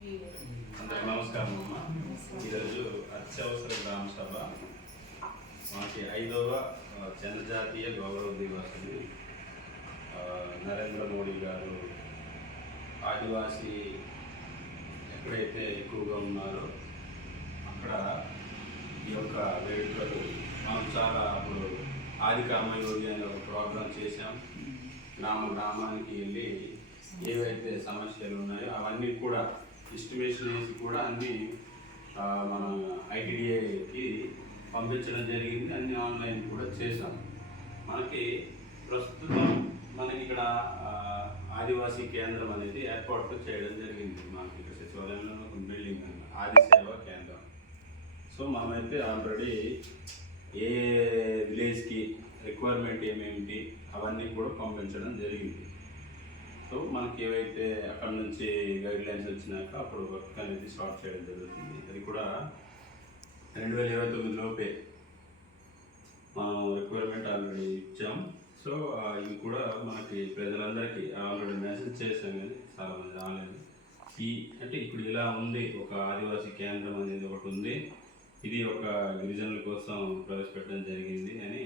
అందరికి నమస్కారం అమ్మ. ఈరోజు అత్యవసర గ్రామ సభ మనకి 5వ జనజాతీయ గౌరవ దివస్ని నరేంద్ర మోడీ గారు ఆదివాసీ ఎక్కడైతే ఎక్కువగా ఉన్నారో అక్కడ ఈ యొక్క వేడుకలు మనం చాలా అప్పుడు ఆది కర్మయోగి అనే ఒక ప్రోగ్రాం చేశాం. గ్రామానికి వెళ్ళి ఏవైతే సమస్యలు ఉన్నాయో అవన్నీ కూడా ఎస్టిమేషన్ వేసి కూడా అన్నీ మన ఐటీడీఏకి పంపించడం జరిగింది. అన్ని ఆన్లైన్ కూడా చేశాం. మనకి ప్రస్తుతం మనకి ఇక్కడ ఆదివాసీ కేంద్రం అనేది ఏర్పాటు చేయడం జరిగింది. మనకి ఇక్కడ సచివాలయంలో ఒక బిల్డింగ్ ఆది సేవా కేంద్రం. సో మనమైతే ఆల్రెడీ ఏ విలేజ్కి రిక్వైర్మెంట్ ఏమేమిటి అవన్నీ కూడా పంపించడం జరిగింది. సో మనకి ఏవైతే అక్కడ నుంచి గైడ్ లైన్స్ వచ్చినాక అప్పుడు వర్క్ అనేది స్టార్ట్ చేయడం జరుగుతుంది. అది కూడా 2029 లోపే మనం రిక్వైర్మెంట్ ఆల్రెడీ ఇచ్చాం. సో ఇవి కూడా మనకి ప్రజలందరికీ ఆల్రెడీ మెసేజ్ చేసాం, కానీ చాలామంది రాలేదు. అంటే ఇప్పుడు ఇలా ఉంది, ఒక ఆదివాసీ కేంద్రం అనేది ఒకటి ఉంది, ఇది ఒక గిరిజనుల కోసం ప్రవేశపెట్టడం జరిగింది అని